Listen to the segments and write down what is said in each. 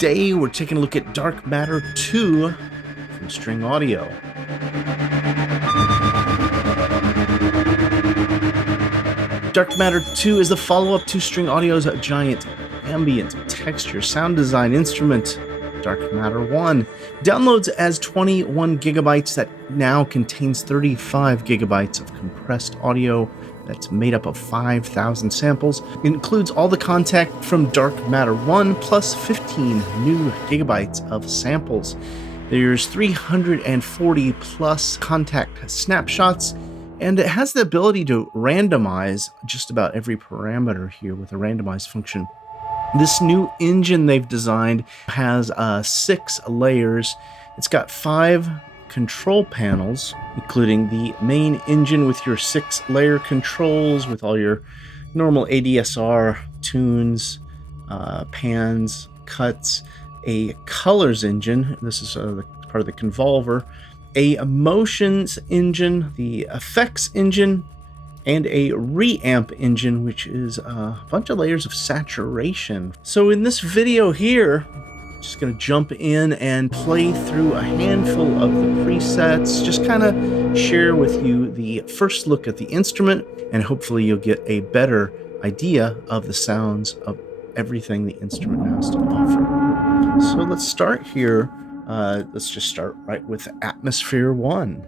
Today we're taking a look at Dark Matter 2 from String Audio. Dark Matter 2 is the follow-up to String Audio's giant ambient texture sound design instrument, Dark Matter 1. Downloads as 21 gigabytes that now contains 35 gigabytes of compressed audio that's made up of 5,000 samples. It includes all the content from Dark Matter 1 plus 15 new gigabytes of samples. There's 340 plus contact snapshots, and it has the ability to randomize just about every parameter here with a randomize function. This new engine they've designed has 6 layers. It's got 5 control panels, including the main engine with your 6-layer controls with all your normal ADSR tunes, pans, cuts, a colors engine. This is part of the convolver, a motions engine, the effects engine, and a reamp engine, which is a bunch of layers of saturation. So in this video here, I'm just going to jump in and play through a handful of the presets, just kind of share with you the first look at the instrument, and hopefully you'll get a better idea of the sounds of everything the instrument has to offer. So let's start here. Let's just start right with Atmosphere 1.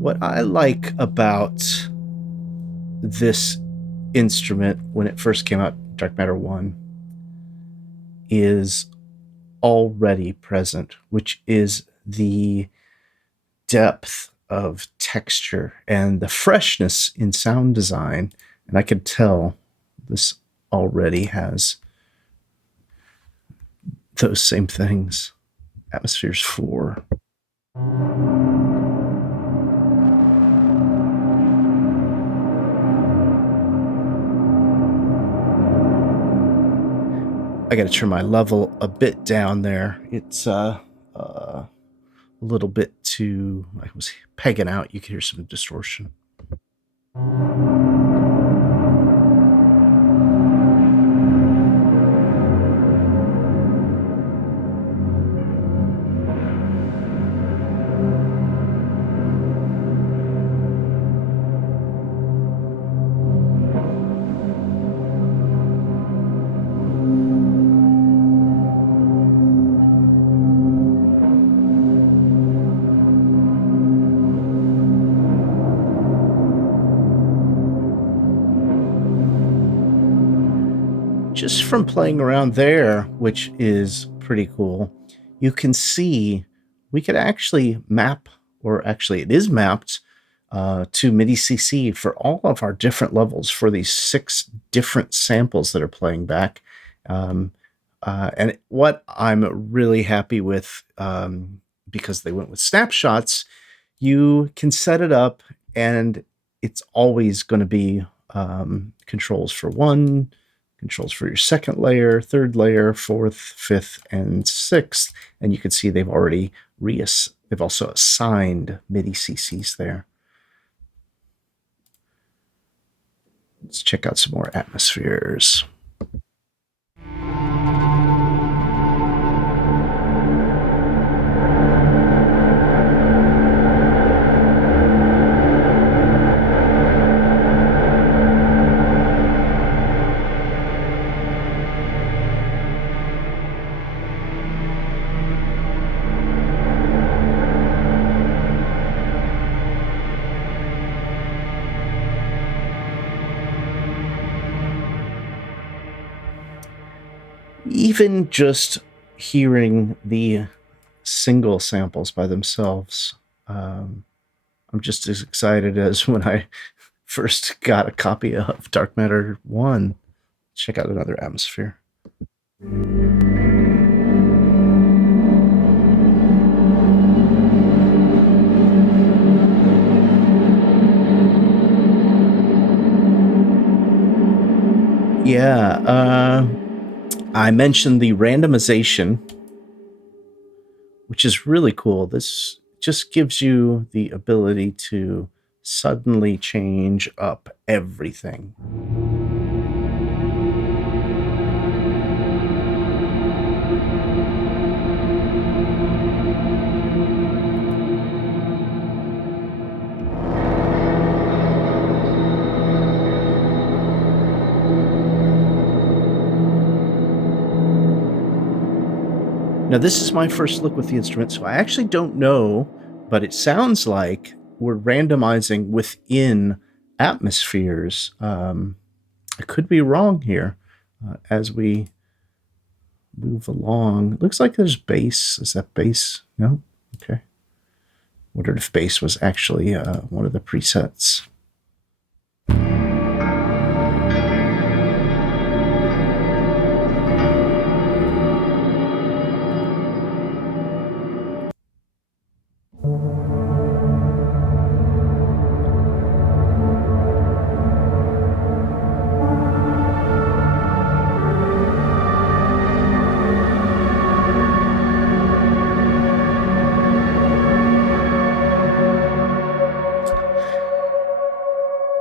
What I like about this instrument when it first came out, Dark Matter 1, is already present, which is the depth of texture and the freshness in sound design. And I could tell this already has those same things. Atmospheres 4. I got to turn my level a bit down there. It's a little bit too, I was pegging out. You can hear some distortion. Just from playing around there, which is pretty cool, you can see we could actually map, or actually it is mapped to MIDI CC for all of our different levels for these 6 different samples that are playing back. And what I'm really happy with, because they went with snapshots, you can set it up and it's always going to be controls for 1, controls for your 2nd layer, 3rd layer, 4th, 5th, and 6th. And you can see they've already they've also assigned MIDI CCs there. Let's check out some more atmospheres. Even just hearing the single samples by themselves, I'm just as excited as when I first got a copy of Dark Matter 1. Check out another atmosphere. Yeah, I mentioned the randomization, which is really cool. This just gives you the ability to suddenly change up everything. Now, this is my first look with the instrument, so I actually don't know, but it sounds like we're randomizing within atmospheres. I could be wrong here as we move along. It looks like there's bass. Is that bass? No? Okay. Wondered if bass was actually one of the presets.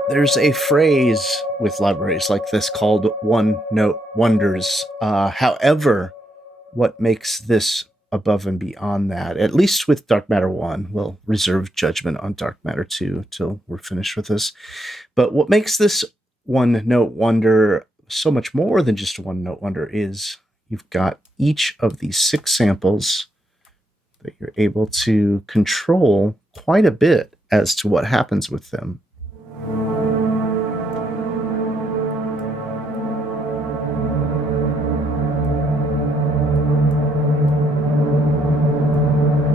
There's a phrase with libraries like this called one-note wonders. However, what makes this above and beyond that, at least with Dark Matter 1, we'll reserve judgment on Dark Matter 2 till we're finished with this. But what makes this one-note wonder so much more than just a one-note wonder is you've got each of these 6 samples that you're able to control quite a bit as to what happens with them.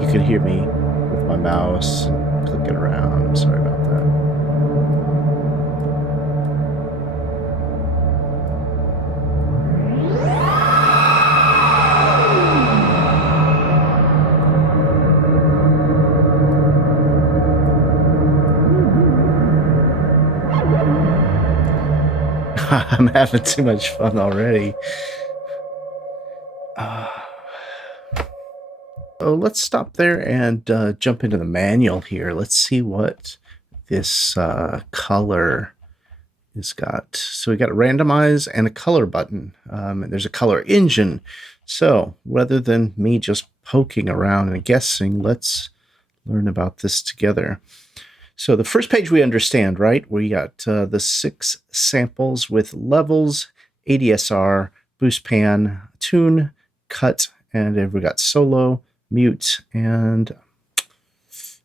You can hear me with my mouse clicking around. I'm sorry about that. I'm having too much fun already. So let's stop there and jump into the manual here. Let's see what this color has got. So we got a randomize and a color button. And there's a color engine. So rather than me just poking around and guessing, let's learn about this together. So the first page we understand, right? We got the 6 samples with levels, ADSR, boost pan, tune, cut, and we got solo, mute, and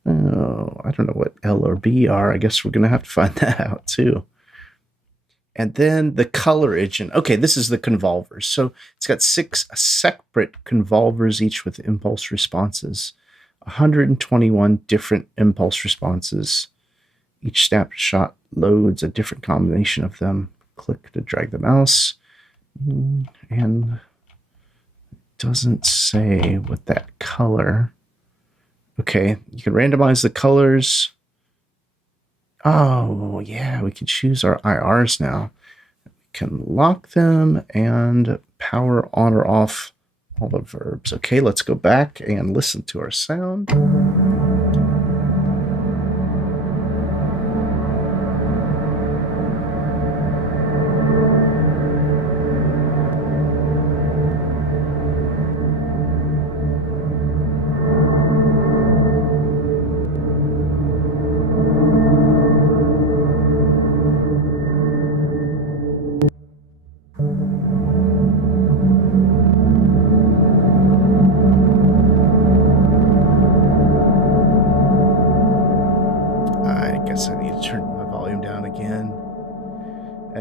I don't know what L or B are. I guess we're going to have to find that out too. And then the color engine. Okay, this is the convolvers. So it's got 6 separate convolvers, each with impulse responses. 121 different impulse responses. Each snapshot loads a different combination of them. Click to drag the mouse. And doesn't say what that color. Okay, you can randomize the colors. Oh, yeah, we can choose our IRs now. We can lock them and power on or off all the verbs. Okay, let's go back and listen to our sound.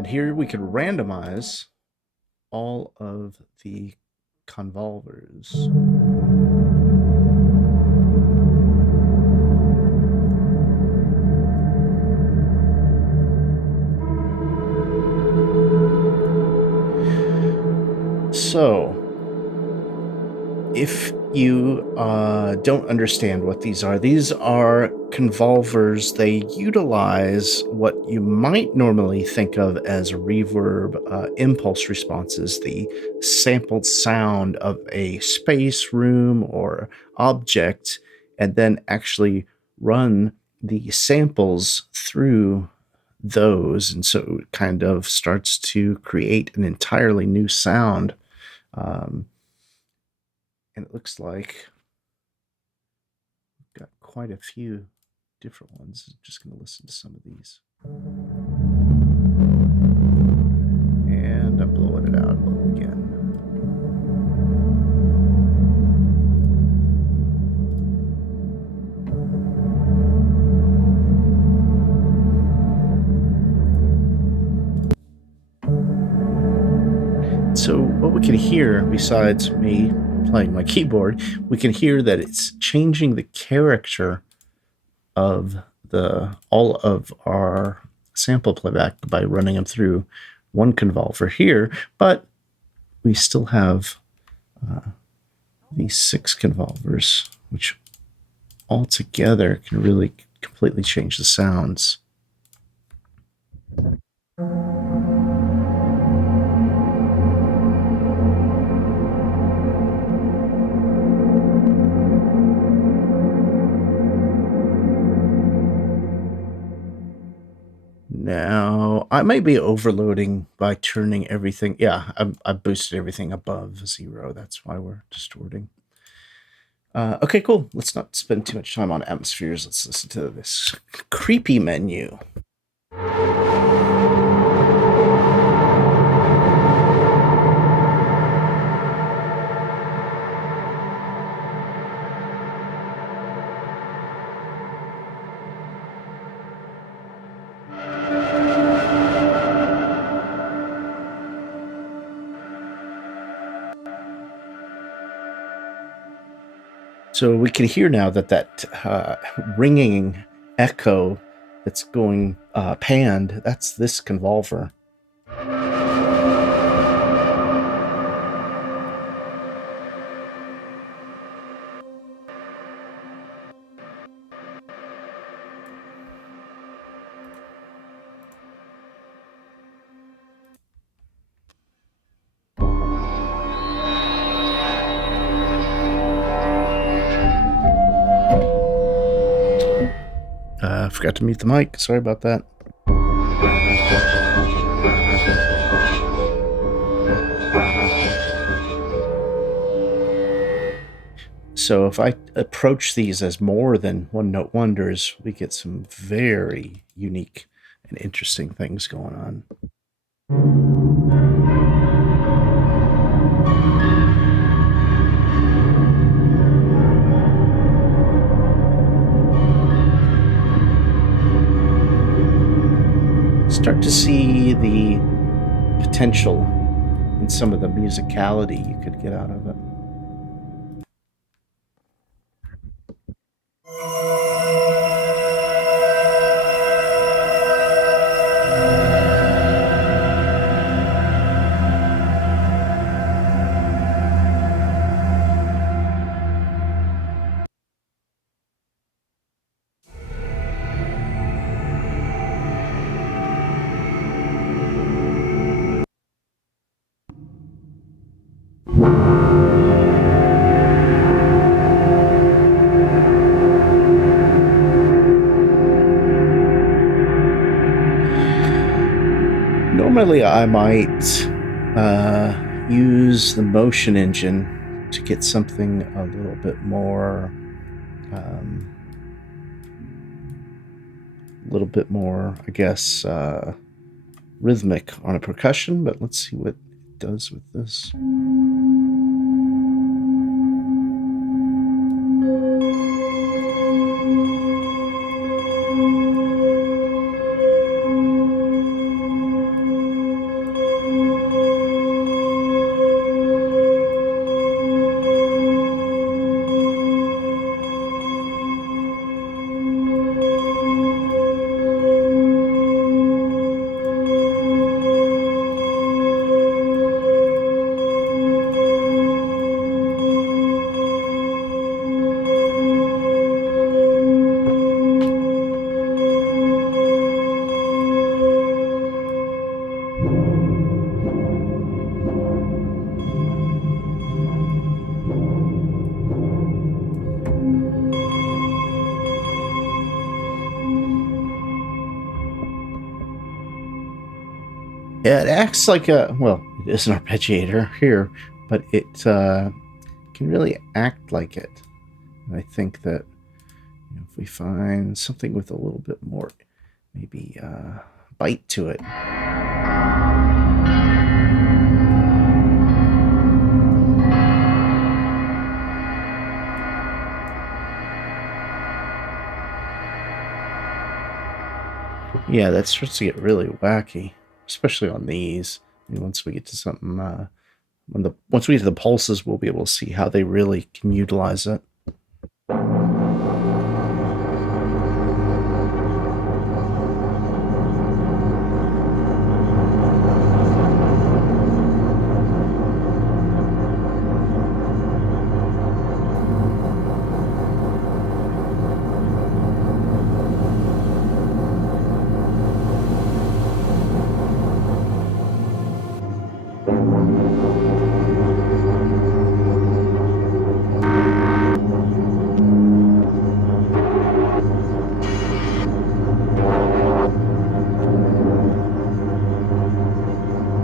Here we could randomize all of the convolvers. So if you don't understand what these are convolvers. They utilize what you might normally think of as reverb impulse responses, the sampled sound of a space, room, or object, and then actually run the samples through those. And so it kind of starts to create an entirely new sound. And it looks like we've got quite a few different ones. I'm just going to listen to some of these. And I'm blowing it out again. So what we can hear, besides me playing my keyboard, we can hear that it's changing the character of all of our sample playback by running them through one convolver here, but we still have these 6 convolvers, which all together can really completely change the sounds. Now, I might be overloading by turning everything. Yeah, I boosted everything above 0. That's why we're distorting. Okay, cool. Let's not spend too much time on atmospheres. Let's listen to this creepy menu. So we can hear now that ringing echo that's going panned, that's this convolver. I forgot to mute the mic. Sorry about that. So if I approach these as more than one-note wonders, we get some very unique and interesting things going on. Start to see the potential in some of the musicality you could get out of it. Normally, I might use the motion engine to get something a little bit more, I guess, rhythmic on a percussion. But let's see what it does with this. It acts like well, it is an arpeggiator here, but it can really act like it. And I think that if we find something with a little bit more, maybe bite to it. Yeah, that starts to get really wacky, especially on these. Once we get to something, once we get to the pulses, we'll be able to see how they really can utilize it.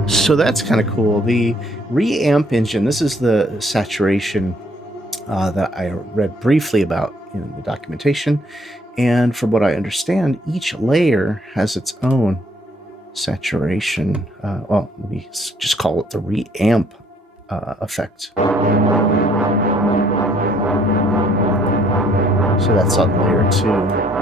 So that's kind of cool. The reamp engine, this is the saturation that I read briefly about in the documentation. And from what I understand, each layer has its own saturation. Well, let me just call it the reamp effect. So that's on layer 2.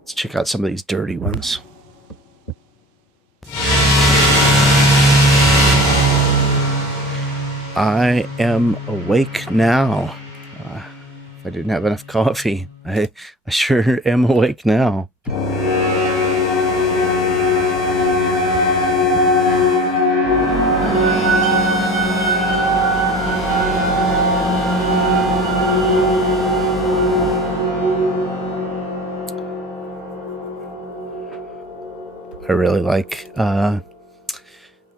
Let's check out some of these dirty ones. I am awake now. If I didn't have enough coffee, I sure am awake now. I really like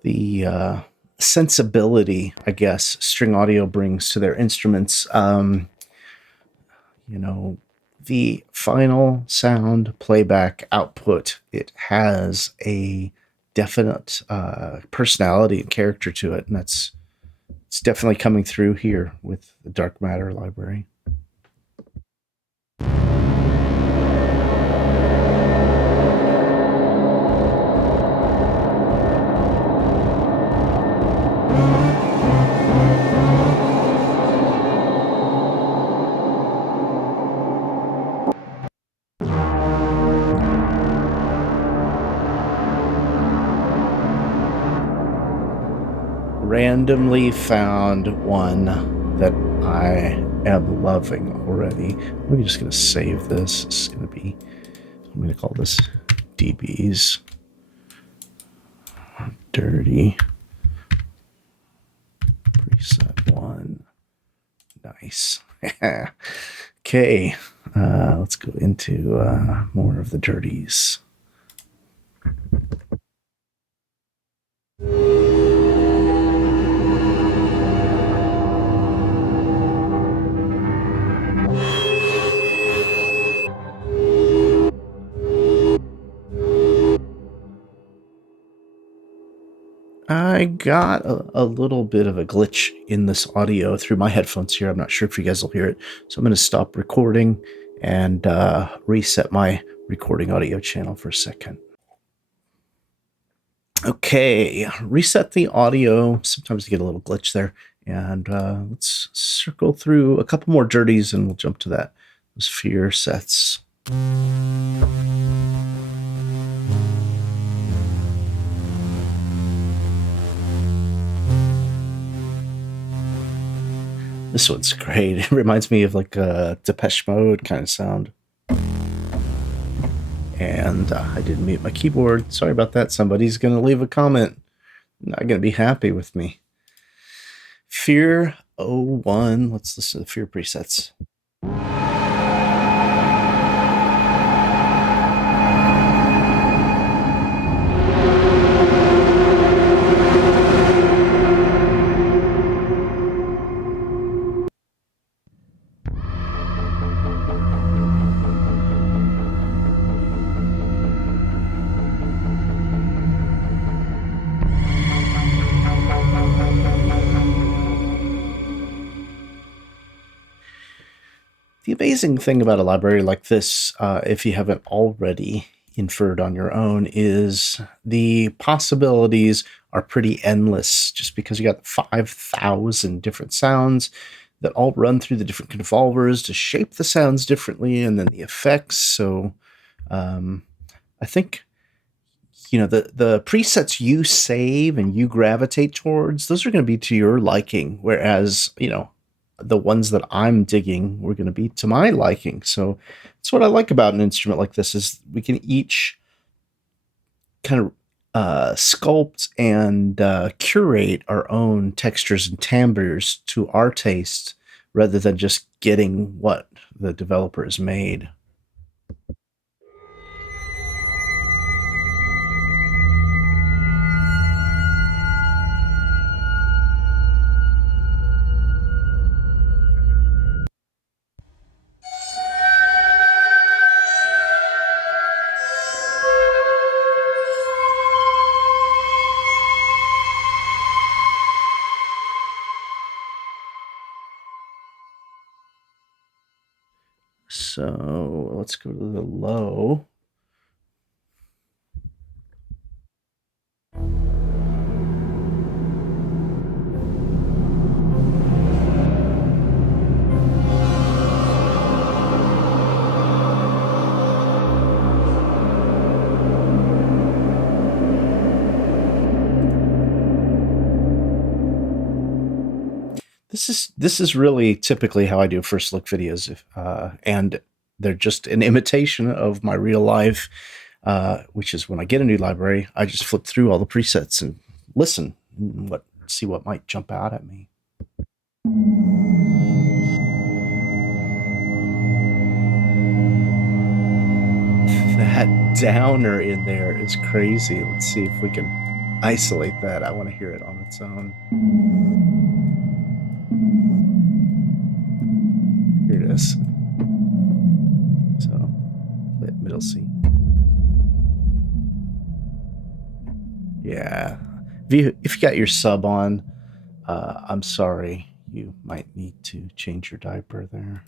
the sensibility, I guess, string audio brings to their instruments. The final sound playback output, it has a definite personality and character to it, and it's definitely coming through here with the Dark Matter library. Randomly found one that I am loving already. I'm just going to save this. It's going to be, I'm going to call this DB's Dirty Preset 1. Nice. Okay, let's go into more of the dirties. I got a little bit of a glitch in this audio through my headphones here. I'm not sure if you guys will hear it. So I'm going to stop recording and reset my recording audio channel for a second. Okay, reset the audio. Sometimes you get a little glitch there. And let's circle through a couple more dirties and we'll jump to that. Those fear sets. This one's great. It reminds me of like a Depeche Mode kind of sound. And I didn't mute my keyboard. Sorry about that. Somebody's going to leave a comment. Not going to be happy with me. Fear 01. Let's listen to the Fear presets. The amazing thing about a library like this, if you haven't already inferred on your own, is the possibilities are pretty endless just because you got 5,000 different sounds that all run through the different convolvers to shape the sounds differently, and then the effects. So I think the presets you save and you gravitate towards, those are going to be to your liking, whereas the ones that I'm digging were going to be to my liking. So that's what I like about an instrument like this, is we can each kind of sculpt and curate our own textures and timbres to our taste, rather than just getting what the developer has made. So let's go to the low. This is really typically how I do first look videos, and they're just an imitation of my real life, which is when I get a new library, I just flip through all the presets and listen, and see what might jump out at me. That downer in there is crazy. Let's see if we can isolate that. I want to hear it on its own. Here it is. So, middle C. Yeah. If you got your sub on, I'm sorry. You might need to change your diaper there.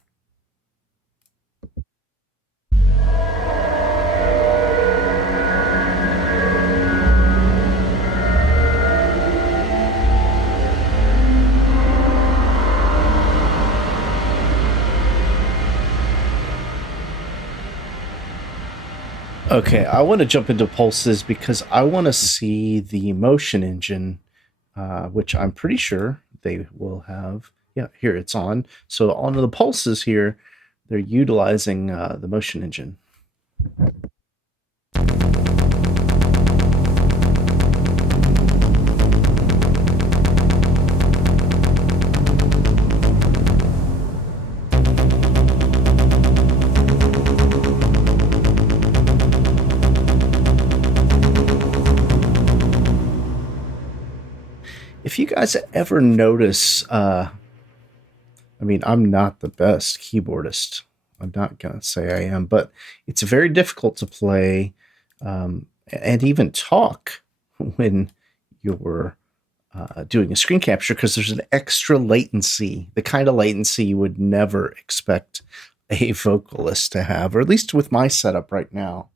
Okay, I want to jump into pulses because I want to see the motion engine, which I'm pretty sure they will have. Yeah, here it's on. So on the pulses here, they're utilizing the motion engine. If you guys ever notice, I mean, I'm not the best keyboardist. I'm not going to say I am, but it's very difficult to play and even talk when you're doing a screen capture, because there's an extra latency, the kind of latency you would never expect a vocalist to have, or at least with my setup right now.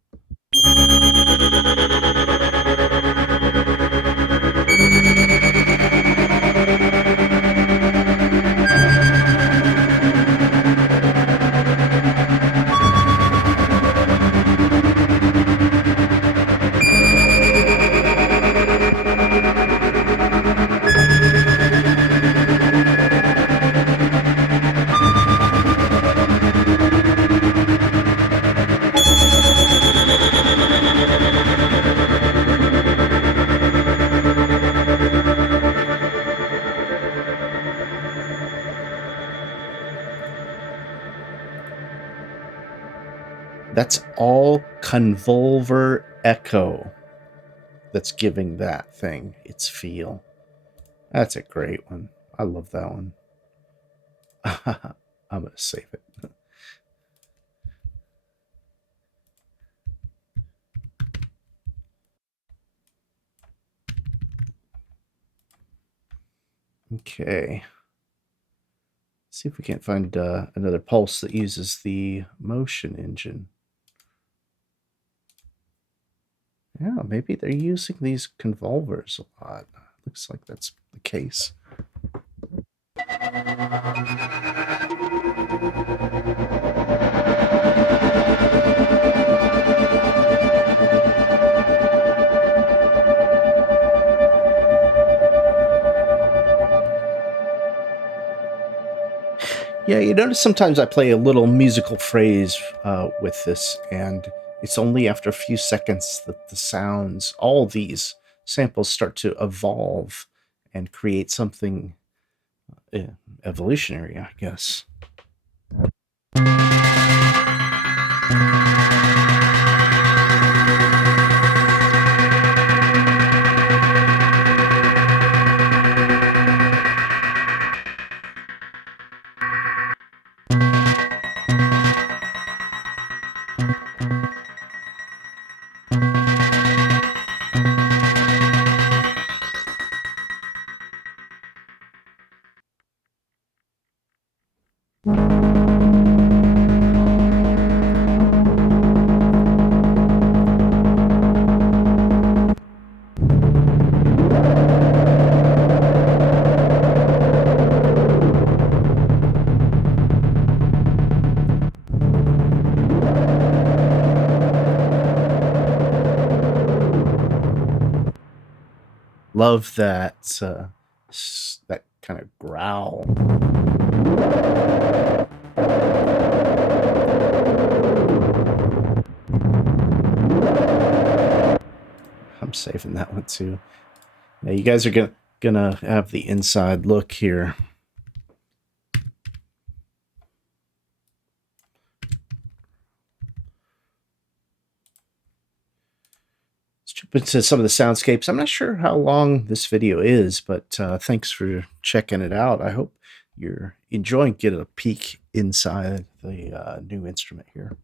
That's all convolver echo that's giving that thing its feel. That's a great one. I love that one. I'm going to save it. Okay. see if we can't find another pulse that uses the motion engine. Yeah, maybe they're using these convolvers a lot. Looks like that's the case. Yeah, you notice sometimes I play a little musical phrase with this, and it's only after a few seconds that the sounds, all these samples, start to evolve and create something evolutionary, I guess. Love that that kind of growl. I'm saving that one too. Now you guys are gonna have the inside look here. Into some of the soundscapes. I'm not sure how long this video is, but thanks for checking it out. I hope you're enjoying getting a peek inside the new instrument here.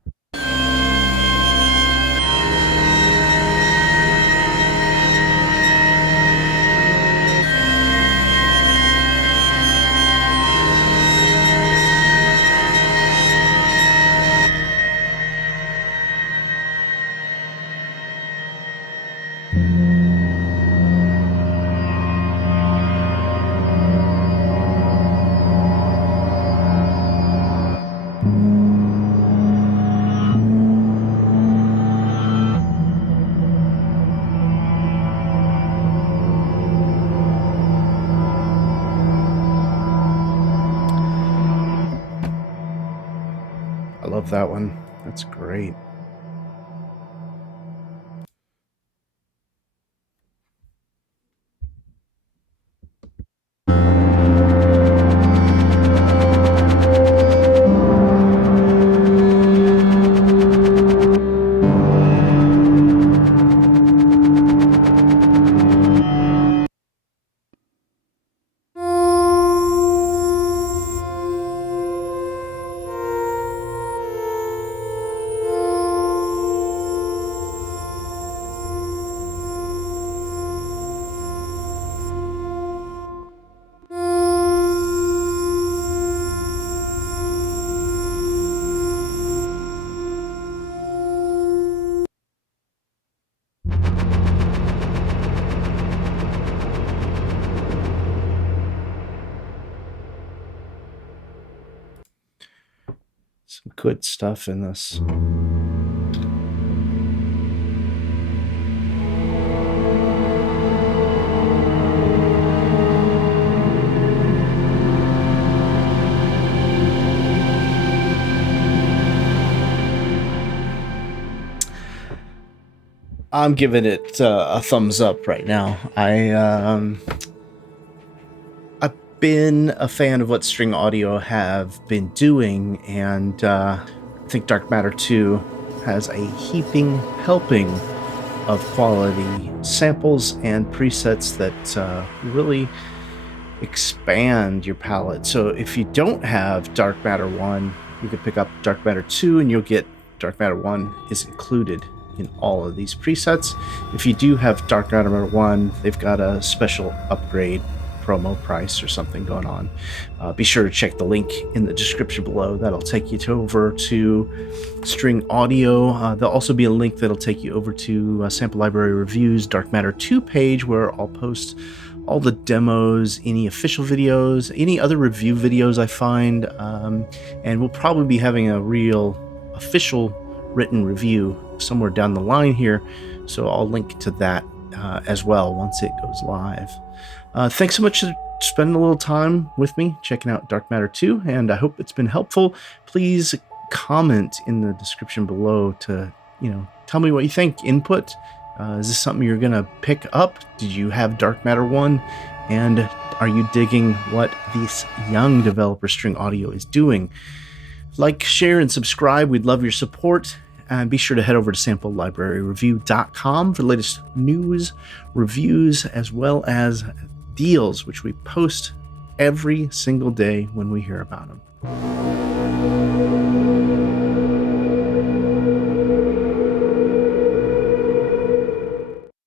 I love that one. That's great. Some good stuff in this. I'm giving it a thumbs up right now. I've been a fan of what String Audio have been doing, and I think Dark Matter 2 has a heaping helping of quality samples and presets that really expand your palette. So if you don't have Dark Matter 1, you can pick up Dark Matter 2 and you'll get Dark Matter 1 is included in all of these presets. If you do have Dark Matter 1, they've got a special upgrade promo price or something going on, be sure to check the link in the description below. That'll take you over to String Audio. There'll also be a link that'll take you over to Sample Library Reviews Dark Matter 2 page, where I'll post all the demos, any official videos, any other review videos I find, and we'll probably be having a real official written review somewhere down the line here, so I'll link to that as well once it goes live. Thanks so much for spending a little time with me checking out Dark Matter 2, and I hope it's been helpful. Please comment in the description below to tell me what you think. Input. Is this something you're gonna pick up? Did you have Dark Matter 1? And are you digging what this young developer String Audio is doing? Like, share, and subscribe. We'd love your support. And be sure to head over to samplelibraryreview.com for the latest news, reviews, as well as deals, which we post every single day when we hear about them.